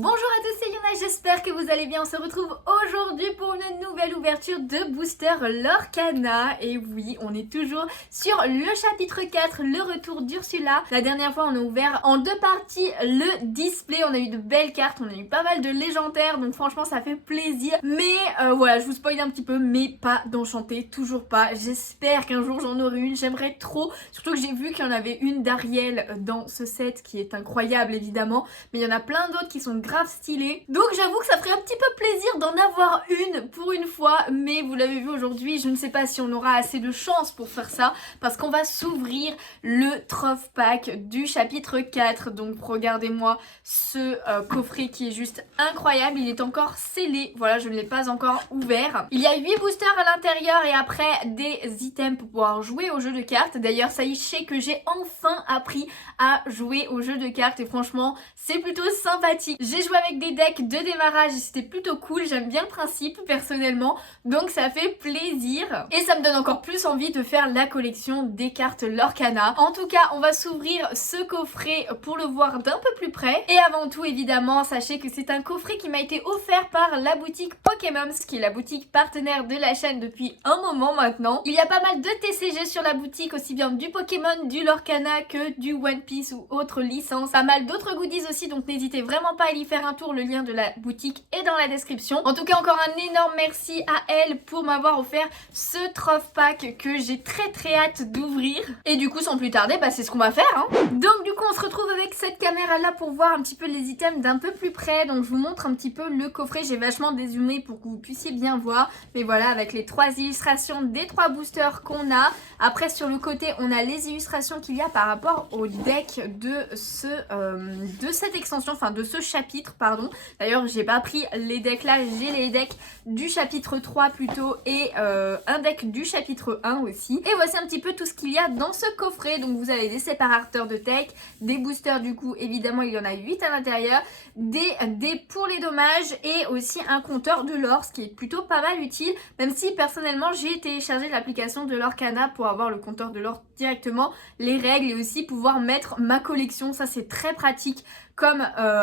Bonjour à tous, c'est Yuna, j'espère que vous allez bien. On se retrouve aujourd'hui pour une nouvelle ouverture de Booster Lorcana. Et oui, on est toujours sur le chapitre 4, le retour d'Ursula. La dernière fois, on a ouvert en deux parties le display. On a eu de belles cartes, on a eu pas mal de légendaires, donc franchement, ça fait plaisir. Mais voilà, je vous spoil un petit peu, mais pas d'enchanté, toujours pas. J'espère qu'un jour j'en aurai une, j'aimerais trop. Surtout que j'ai vu qu'il y en avait une d'Ariel dans ce set qui est incroyable évidemment. Mais il y en a plein d'autres qui sont grave stylés. Donc j'avoue que ça ferait un petit peu plaisir d'en avoir une pour une fois. Mais vous l'avez vu aujourd'hui, je ne sais pas si on aura assez de chance pour faire ça. Parce qu'on va s'ouvrir le Troph Pack du chapitre 4. Donc regardez-moi ce coffret qui est juste incroyable. Il est encore scellé. Voilà, je ne l'ai pas encore ouvert. Il y a 8 boosters à l'intérieur et après des items pour pouvoir jouer au jeu de cartes. D'ailleurs, ça y est, je sais que j'ai enfin appris à jouer au jeu de cartes. Et franchement, c'est plutôt sympathique. J'ai joué avec des decks de démarrage et c'était plutôt cool. J'aime bien le principe personnellement, donc ça fait plaisir. Et ça me donne encore plus envie de faire la collection des cartes Lorcana. En tout cas, on va s'ouvrir ce coffret pour le voir d'un peu plus près. Et avant tout, évidemment, sachez que c'est un coffret qui m'a été offert par la boutique Pokémon, qui est la boutique partenaire de la chaîne depuis un moment maintenant. Il y a pas mal de TCG sur la boutique, aussi bien du Pokémon, du Lorcana que du One Piece ou autres licences. Pas mal d'autres goodies aussi, donc n'hésitez vraiment pas à y faire un tour, le lien de la boutique est dans la description. En tout cas, encore un énorme merci à elle pour m'avoir offert ce Troph Pack que j'ai très hâte d'ouvrir. Et du coup, sans plus tarder, c'est ce qu'on va faire hein. Donc du coup, on se retrouve avec cette caméra là pour voir un petit peu les items d'un peu plus près. Donc je vous montre un petit peu le coffret, j'ai vachement dézoomé pour que vous puissiez bien voir. Mais voilà, avec les 3 illustrations des 3 boosters qu'on a. Après, sur le côté, on a les illustrations qu'il y a par rapport au deck de cette extension, enfin de ce chapitre, pardon. D'ailleurs, j'ai pas pris les decks là, j'ai les decks du chapitre 3 plutôt et un deck du chapitre 1 aussi. Et voici un petit peu tout ce qu'il y a dans ce coffret. Donc vous avez des séparateurs de tech, des boosters du coup, évidemment il y en a 8 à l'intérieur, des dés pour les dommages et aussi un compteur de lore, ce qui est plutôt pas mal utile, même si personnellement j'ai téléchargé l'application de Lorcana pour avoir le compteur de lore directement, les règles et aussi pouvoir mettre ma collection. Ça c'est très pratique comme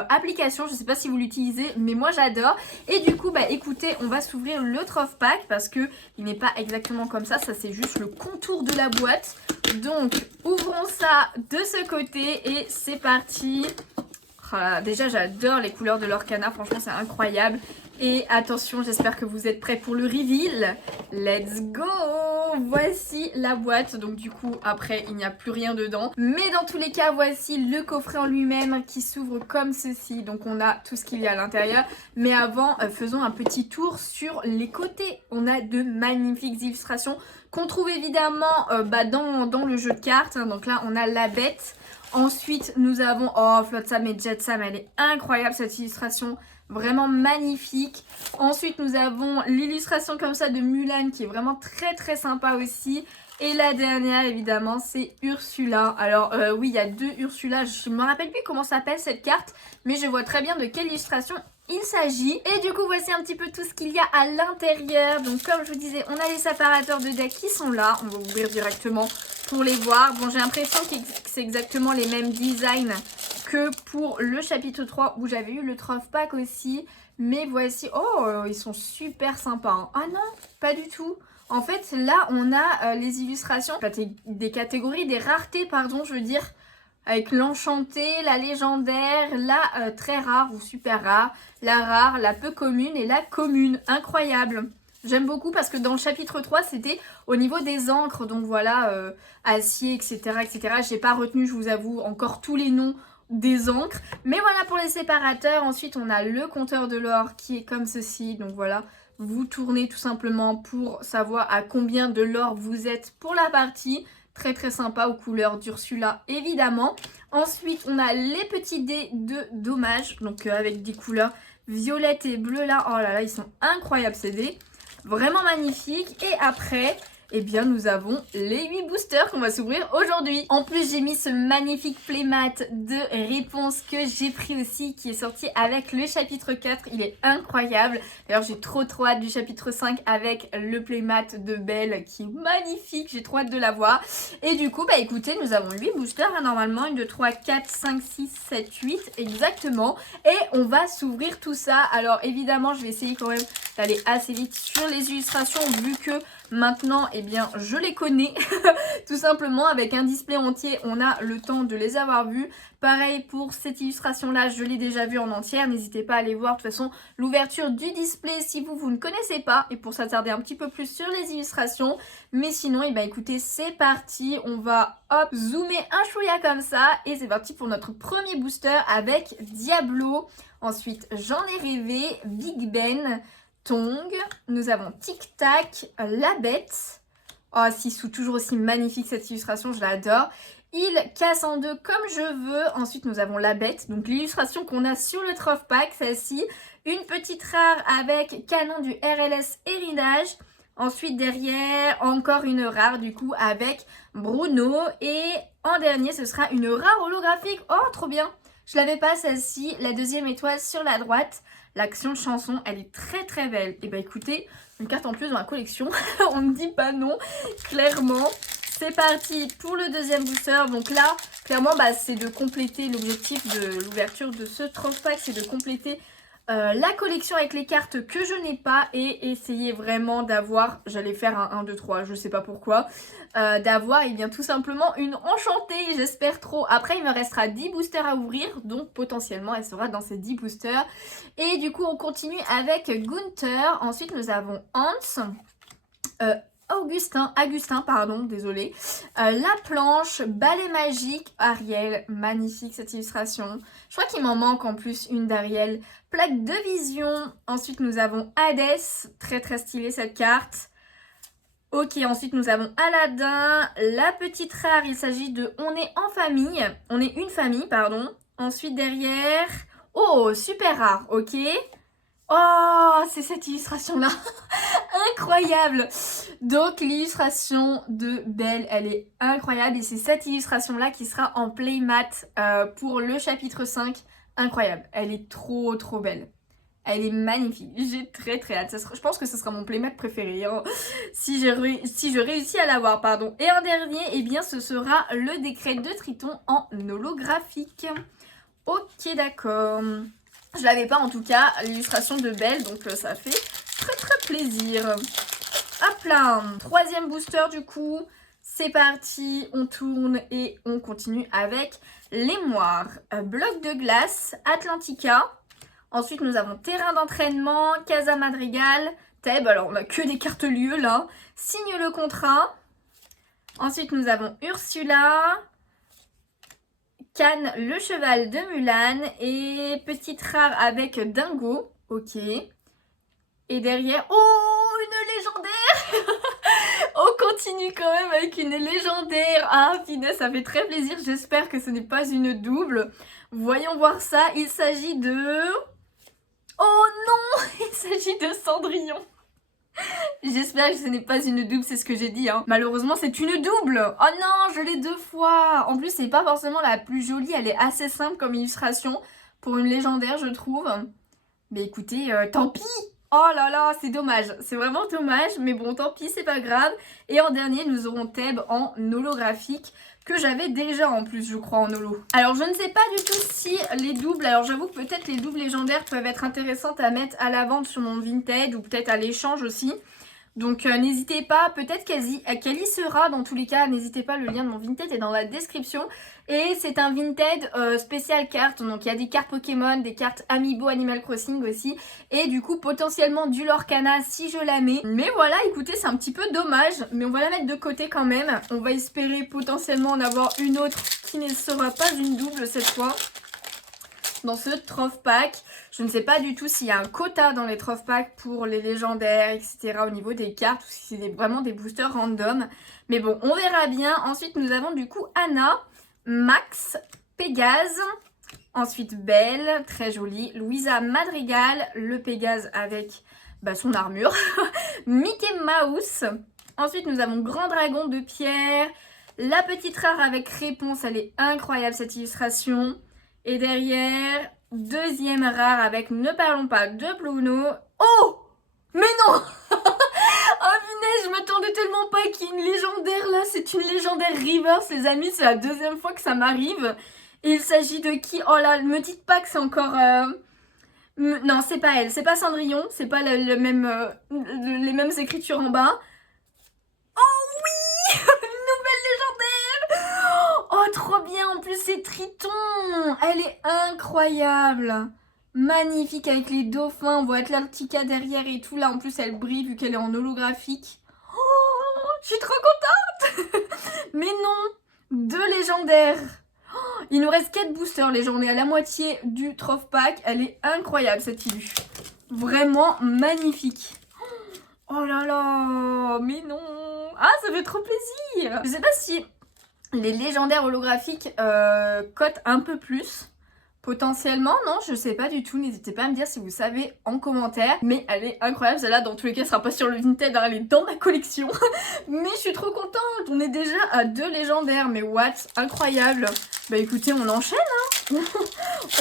application, je sais pas si vous l'utilisez mais moi j'adore. Et du coup écoutez, on va s'ouvrir le Troph Pack parce que il n'est pas exactement comme ça c'est juste le contour de la boîte. Donc ouvrons ça de ce côté et c'est parti. Voilà, déjà j'adore les couleurs de Lorcana, franchement c'est incroyable. Et attention, j'espère que vous êtes prêts pour le reveal. Let's go! Voici la boîte, donc du coup après il n'y a plus rien dedans. Mais dans tous les cas, voici le coffret en lui-même qui s'ouvre comme ceci. Donc on a tout ce qu'il y a à l'intérieur. Mais avant, faisons un petit tour sur les côtés. On a de magnifiques illustrations qu'on trouve évidemment dans le jeu de cartes. Donc là on a la bête. Ensuite nous avons, oh Flotsam et Jetsam, elle est incroyable cette illustration. Vraiment magnifique. Ensuite nous avons l'illustration comme ça de Mulan qui est vraiment très sympa aussi. Et la dernière évidemment c'est Ursula. Alors oui il y a 2 Ursula, je me rappelle plus comment s'appelle cette carte, mais je vois très bien de quelle illustration il s'agit. Et du coup voici un petit peu tout ce qu'il y a à l'intérieur. Donc comme je vous disais, on a les séparateurs de deck qui sont là. On va ouvrir directement pour les voir. Bon, j'ai l'impression que c'est exactement les mêmes designs que pour le chapitre 3 où j'avais eu le Troph Pack aussi. Mais voici, oh ils sont super sympas hein. Ah non, pas du tout. En fait là on a les illustrations, des catégories, des raretés pardon je veux dire. Avec l'enchantée, la légendaire, la très rare ou super rare, la rare, la peu commune et la commune. Incroyable. J'aime beaucoup parce que dans le chapitre 3, c'était au niveau des encres. Donc voilà, acier, etc. etc. J'ai pas retenu, je vous avoue, encore tous les noms des encres. Mais voilà pour les séparateurs. Ensuite, on a le compteur de l'or qui est comme ceci. Donc voilà, vous tournez tout simplement pour savoir à combien de l'or vous êtes pour la partie. Très sympa aux couleurs d'Ursula évidemment. Ensuite on a les petits dés de dommages. Donc avec des couleurs violettes et bleues là. Oh là là ils sont incroyables ces dés. Vraiment magnifiques. Et après eh bien nous avons les 8 boosters qu'on va s'ouvrir aujourd'hui. En plus j'ai mis ce magnifique playmat de réponse que j'ai pris aussi, qui est sorti avec le chapitre 4, il est incroyable. D'ailleurs j'ai trop hâte du chapitre 5 avec le playmat de Belle qui est magnifique, j'ai trop hâte de la voir. Et du coup bah écoutez, nous avons 8 boosters hein, normalement, 1, 2, 3, 4, 5, 6, 7, 8 exactement. Et on va s'ouvrir tout ça. Alors évidemment je vais essayer quand même d'aller assez vite sur les illustrations vu que maintenant eh bien je les connais tout simplement. Avec un display entier on a le temps de les avoir vus. Pareil pour cette illustration là, je l'ai déjà vue en entière, n'hésitez pas à aller voir de toute façon l'ouverture du display si vous ne connaissez pas et pour s'attarder un petit peu plus sur les illustrations. Mais sinon eh bien écoutez, c'est parti, on va hop zoomer un chouïa comme ça et c'est parti pour notre premier booster avec Diablo. Ensuite j'en ai rêvé, Big Ben, Tong, nous avons Tic Tac, La Bête. Oh, Sissou, toujours aussi magnifique cette illustration, je l'adore. Il casse en deux comme je veux. Ensuite, nous avons La Bête, donc l'illustration qu'on a sur le Troph Pack, celle-ci. Une petite rare avec canon du RLS Héritage. Ensuite, derrière, encore une rare du coup avec Bruno. Et en dernier, ce sera une rare holographique. Oh, trop bien! Je l'avais pas celle-ci, la deuxième étoile sur la droite. L'action de chanson, elle est très belle. Et bah écoutez, une carte en plus dans la collection, on ne dit pas non, clairement. C'est parti pour le deuxième booster. Donc là, clairement, bah, c'est de compléter l'objectif de l'ouverture de ce Troph Pack, c'est de compléter la collection avec les cartes que je n'ai pas et essayer vraiment d'avoir, j'allais faire un 1, 2, 3, je sais pas pourquoi, d'avoir eh bien tout simplement une enchantée, j'espère trop. Après il me restera 10 boosters à ouvrir, donc potentiellement elle sera dans ces 10 boosters. Et du coup on continue avec Gunther, ensuite nous avons Hans, Agustin, pardon, désolé. La planche, balai magique, Ariel, magnifique cette illustration. Je crois qu'il m'en manque en plus une d'Ariel. Plaque de vision. Ensuite, nous avons Hadès, très stylée cette carte. Ok, ensuite nous avons Aladdin, la petite rare, il s'agit de On est en famille, on est une famille, pardon. Ensuite derrière, oh, super rare, ok. Oh, c'est cette illustration-là. Incroyable. Donc l'illustration de Belle, elle est incroyable. Et c'est cette illustration-là qui sera en playmat pour le chapitre 5. Incroyable. Elle est trop belle. Elle est magnifique. J'ai très hâte. Je pense que ce sera mon playmat préféré. Hein, si je réussis à l'avoir, pardon. Et en dernier, eh bien, ce sera le décret de Triton en holographique. Ok, d'accord. Je l'avais pas en tout cas, l'illustration de Belle, donc ça fait très plaisir. Hop là, troisième booster du coup, c'est parti, on tourne et on continue avec les moires. Bloc de glace, Atlantica. Ensuite nous avons terrain d'entraînement, Casa Madrigal, Thèbes, alors on a que des cartes lieux là. Signe le contrat. Ensuite nous avons Ursula. Cannes, le cheval de Mulan et petite rare avec Dingo, ok. Et derrière, oh, une légendaire. On continue quand même avec une légendaire. Ah, finesse, ça fait très plaisir, j'espère que ce n'est pas une double. Voyons voir ça, il s'agit de... Oh non, il s'agit de Cendrillon. J'espère que ce n'est pas une double, c'est ce que j'ai dit. Hein. Malheureusement, c'est une double. Oh non, je l'ai 2 fois. En plus, c'est pas forcément la plus jolie. Elle est assez simple comme illustration pour une légendaire, je trouve. Mais écoutez, tant pis. Oh là là, c'est dommage. C'est vraiment dommage. Mais bon, tant pis, c'est pas grave. Et en dernier, nous aurons Thèbes en holographique, que j'avais déjà en plus, je crois, en holo. Alors, je ne sais pas du tout si les doubles... Alors, j'avoue que peut-être les doubles légendaires peuvent être intéressantes à mettre à la vente sur mon Vinted ou peut-être à l'échange aussi. Donc n'hésitez pas, peut-être qu'elle y sera dans tous les cas, n'hésitez pas, le lien de mon Vinted est dans la description. Et c'est un Vinted spécial carte, donc il y a des cartes Pokémon, des cartes Amiibo Animal Crossing aussi. Et du coup potentiellement du Lorcana si je la mets. Mais voilà, écoutez, c'est un petit peu dommage, mais on va la mettre de côté quand même. On va espérer potentiellement en avoir une autre qui ne sera pas une double cette fois. Dans ce Troph Pack, je ne sais pas du tout s'il y a un quota dans les Troph Pack pour les légendaires, etc. au niveau des cartes, ou si c'est vraiment des boosters random. Mais bon, on verra bien. Ensuite, nous avons du coup Anna, Max, Pégase, ensuite Belle, très jolie, Louisa Madrigal, le Pégase avec son armure, Mickey Mouse, Ensuite, nous avons Grand Dragon de pierre. La petite rare avec réponse, elle est incroyable cette illustration. Et derrière, deuxième rare avec Ne parlons pas de Bruno. Oh! Mais non! Oh punaise, je m'attendais tellement pas qu'il y ait une légendaire là. C'est une légendaire Reverse, les amis. C'est la deuxième fois que ça m'arrive. Et il s'agit de qui? Oh là, me dites pas que c'est encore... Non, c'est pas elle. C'est pas Cendrillon. C'est pas les mêmes écritures en bas. Oh oui! Une nouvelle légendaire! Oh, trop bien! En plus, c'est Triton! Elle est incroyable! Magnifique avec les dauphins. On voit Atlantica derrière et tout. Là, en plus, elle brille vu qu'elle est en holographique. Oh, je suis trop contente! Mais non! 2 légendaires! Il nous reste 4 boosters légendaires, la moitié du Troph Pack. Elle est incroyable cette illu. Vraiment magnifique. Oh là là, mais non. Ah, ça fait trop plaisir. Je sais pas si les légendaires holographiques cotent un peu plus. Potentiellement, non, je sais pas du tout. N'hésitez pas à me dire si vous savez en commentaire. Mais elle est incroyable, celle-là, dans tous les cas, elle sera pas sur le Vinted, hein, elle est dans ma collection. Mais je suis trop contente, on est déjà à 2 légendaires. Mais what, incroyable. Bah écoutez, on enchaîne, hein.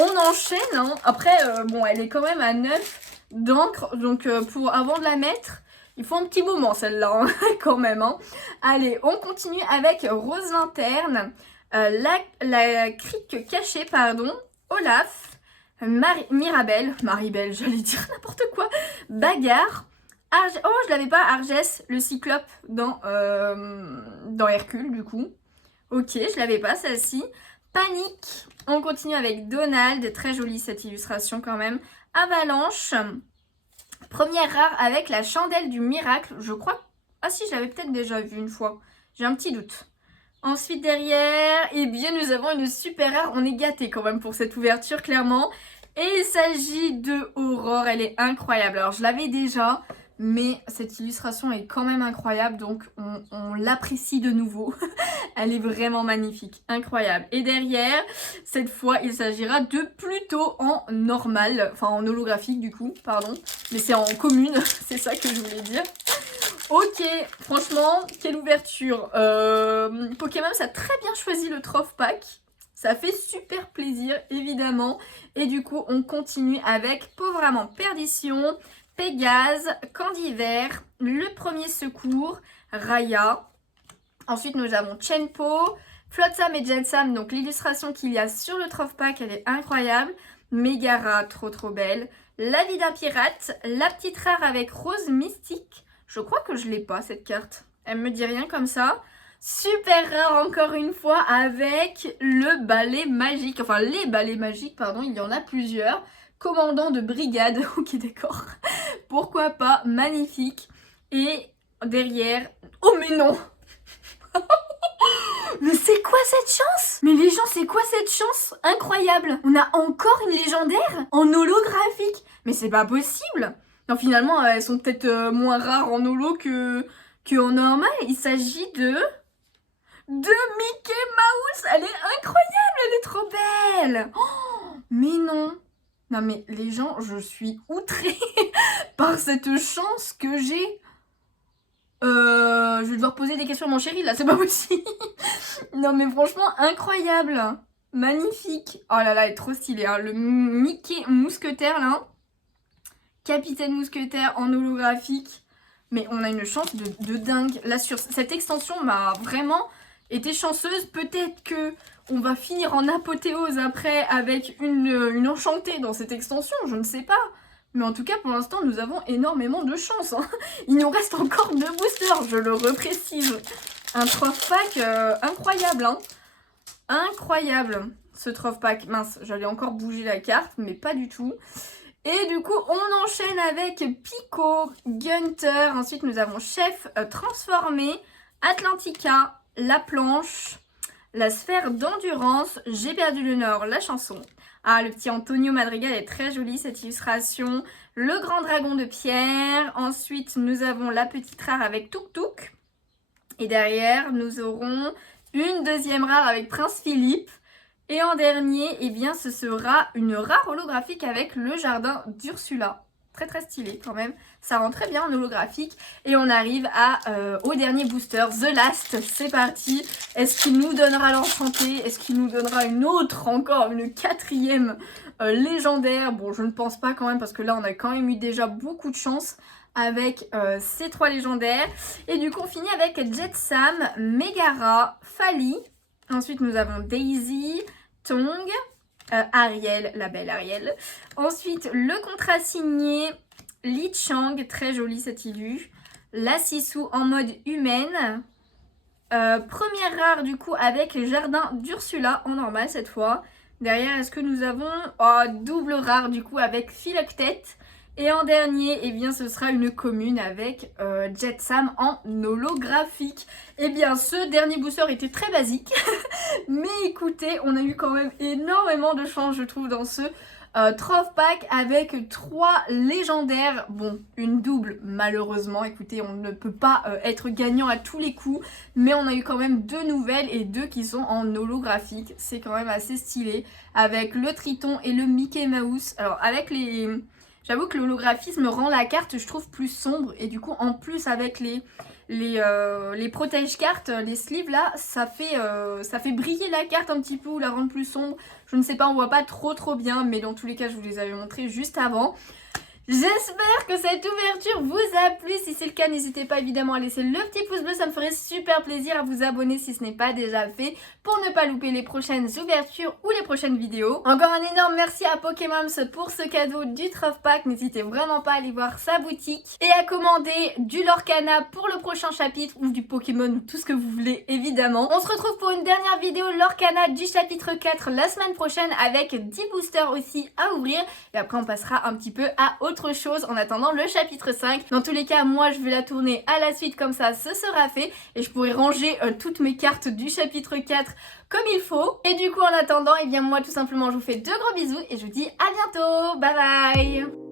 On enchaîne, hein. Après, bon, elle est quand même à 9 d'encre. Donc, avant de la mettre, il faut un petit moment, celle-là, hein, quand même, hein. Allez, on continue avec Rose Lanterne. La crique cachée, pardon. Olaf, Maribel, j'allais dire n'importe quoi, Bagarre, oh je l'avais pas, Argès, le cyclope dans Hercule du coup, ok je l'avais pas celle-ci, Panique, on continue avec Donald, très jolie cette illustration quand même, Avalanche, première rare avec la chandelle du miracle, je crois, ah si je l'avais peut-être déjà vue une fois, j'ai un petit doute. Ensuite derrière, eh bien nous avons une super rare, on est gâtés quand même pour cette ouverture clairement. Et il s'agit de Aurore, elle est incroyable. Alors je l'avais déjà, mais cette illustration est quand même incroyable, donc on l'apprécie de nouveau. Elle est vraiment magnifique, incroyable. Et derrière, cette fois il s'agira de Pluto en normal, enfin en holographique du coup, pardon. Mais c'est en commune, c'est ça que je voulais dire. Ok, franchement, quelle ouverture. Pokémon, ça a très bien choisi le Troph Pack. Ça fait super plaisir, évidemment. Et du coup, on continue avec Pauvre Amant Perdition, Pégase, Candiver, Le Premier Secours, Raya. Ensuite, nous avons Chenpo, Flotsam et Jetsam. Donc, l'illustration qu'il y a sur le Troph Pack, elle est incroyable. Megara, trop belle. La vie d'un pirate, la petite rare avec Rose Mystique. Je crois que je l'ai pas cette carte. Elle me dit rien comme ça. Super rare encore une fois avec le balai magique. Enfin les balais magiques pardon, il y en a plusieurs. Commandant de brigade. Ok d'accord. Pourquoi pas. Magnifique. Et derrière... Oh mais non. Mais c'est quoi cette chance? Mais les gens, c'est quoi cette chance? Incroyable. On a encore une légendaire en holographique. Mais c'est pas possible. Non, finalement, elles sont peut-être moins rares en holo en normal. Il s'agit de Mickey Mouse. Elle est incroyable, elle est trop belle. Oh, mais non. Non, mais les gens, je suis outrée par cette chance que j'ai. Je vais devoir poser des questions à mon chéri, là, c'est pas possible. Non, mais franchement, incroyable. Magnifique. Oh là là, elle est trop stylée, hein. Le Mickey mousquetaire, là. Capitaine mousquetaire en holographique. Mais on a une chance de dingue. Là, sur cette extension m'a vraiment été chanceuse. Peut-être que on va finir en apothéose après avec une enchantée dans cette extension. Je ne sais pas. Mais en tout cas, pour l'instant, nous avons énormément de chance. Hein. Il nous reste encore 2 boosters, je le reprécise. Un Troph Pack incroyable. Hein. Incroyable, ce Troph Pack. Mince, j'allais encore bouger la carte, mais pas du tout. Et du coup, on enchaîne avec Pico, Gunter. Ensuite, nous avons Chef transformé, Atlantica, La Planche, la Sphère d'Endurance, J'ai perdu le Nord, la chanson. Ah, le petit Antonio Madrigal est très joli, cette illustration. Le Grand Dragon de Pierre. Ensuite, nous avons la petite rare avec Tuk Tuk. Et derrière, nous aurons une deuxième rare avec Prince Philippe. Et en dernier, eh bien, ce sera une rare holographique avec le jardin d'Ursula. très très stylé quand même. Ça rend très bien en holographique. Et on arrive au dernier booster, The Last. C'est parti. Est-ce qu'il nous donnera l'enchanté? Est-ce qu'il nous donnera une autre, encore une quatrième légendaire? Bon, je ne pense pas quand même parce que là, on a quand même eu déjà beaucoup de chance avec ces 3 légendaires. Et du coup, on finit avec Jetsam, Megara, Fali. Ensuite, nous avons Daisy, Tong, Ariel, la belle Ariel. Ensuite, le contrat signé Li Chang, très joli cet illu. La Sisu en mode humaine. Première rare du coup avec les jardins d'Ursula en normal cette fois. Derrière, est-ce que nous avons double rare du coup avec Philoctète. Et en dernier, eh bien, ce sera une commune avec Jetsam en holographique. Eh bien, ce dernier booster était très basique. Mais écoutez, on a eu quand même énormément de chance, je trouve, dans ce Troph Pack avec 3 légendaires. Bon, une double, malheureusement. Écoutez, on ne peut pas être gagnant à tous les coups. Mais on a eu quand même 2 nouvelles et 2 qui sont en holographique. C'est quand même assez stylé. Avec le Triton et le Mickey Mouse. Alors, avec les... J'avoue que l'holographisme rend la carte, je trouve, plus sombre. Et du coup, en plus, avec les protège-cartes, les sleeves là, ça fait briller la carte un petit peu ou la rendre plus sombre. Je ne sais pas, on voit pas trop bien. Mais dans tous les cas, je vous les avais montrés juste avant. J'espère que cette ouverture vous a plu. Si c'est le cas, n'hésitez pas évidemment à laisser le petit pouce bleu. Ça me ferait super plaisir à vous abonner si ce n'est pas déjà fait pour ne pas louper les prochaines ouvertures ou les prochaines vidéos. Encore un énorme merci à Pokémons pour ce cadeau du Troph Pack. N'hésitez vraiment pas à aller voir sa boutique et à commander du Lorcana pour le prochain chapitre ou du Pokémon ou tout ce que vous voulez évidemment. On se retrouve pour une dernière vidéo Lorcana du chapitre 4 la semaine prochaine avec 10 boosters aussi à ouvrir. Et après on passera un petit peu à autre chose en attendant le chapitre 5. Dans tous les cas, moi je vais la tourner à la suite, comme ça ce sera fait et je pourrai ranger toutes mes cartes du chapitre 4 comme il faut. Et du coup en attendant, et bien moi tout simplement je vous fais de gros bisous et je vous dis à bientôt. Bye bye.